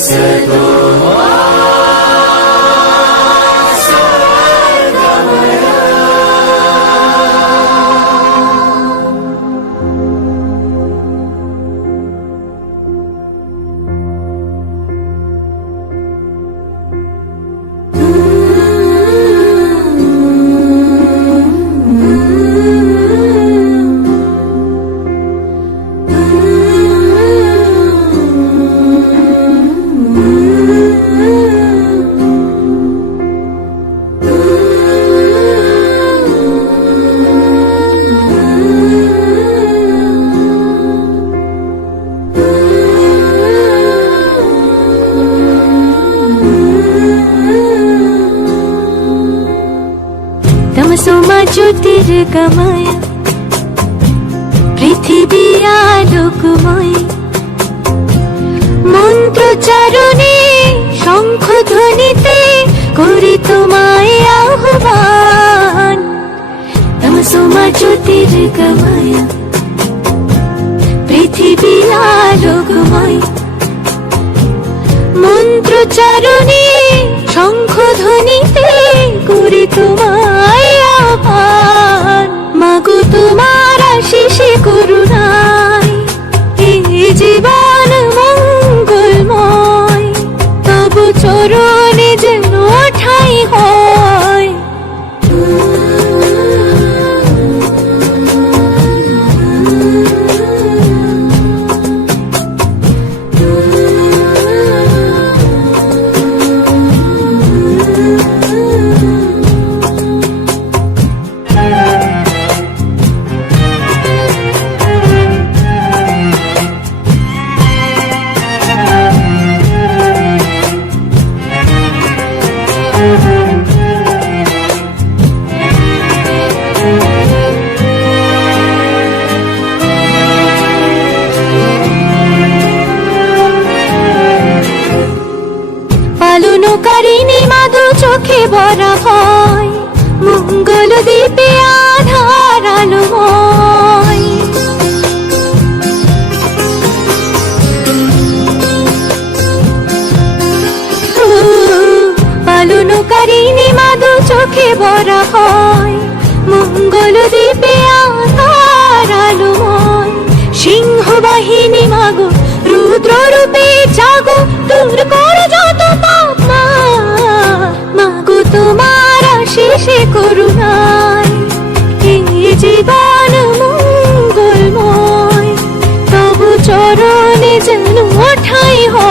তমসোমা জ্যোতির্গময় পৃথিবী আলোকময়। মন্ত্রচারণে শঙ্খ ধ্বনিতে করি তোমায় আহ্বান। তমসোমা জ্যোতির্গময় পৃথিবী আলোকময়। মন্ত্রচারণে পালনকারিণী মাধু চোখে ভরা হয় মঙ্গল দ্বীপে আধার আলোময়। পালনকারিণী মাধু চোখে ভরা হয় মঙ্গল দ্বীপে আধার আলোময়। সিংহ বাহিনী মাগো রুদ্র রূপে জাগো, দূর করো আশিসে করুণায় এই জীবন মঙ্গলময় তবু চরণে যেন ওঠাই হয়।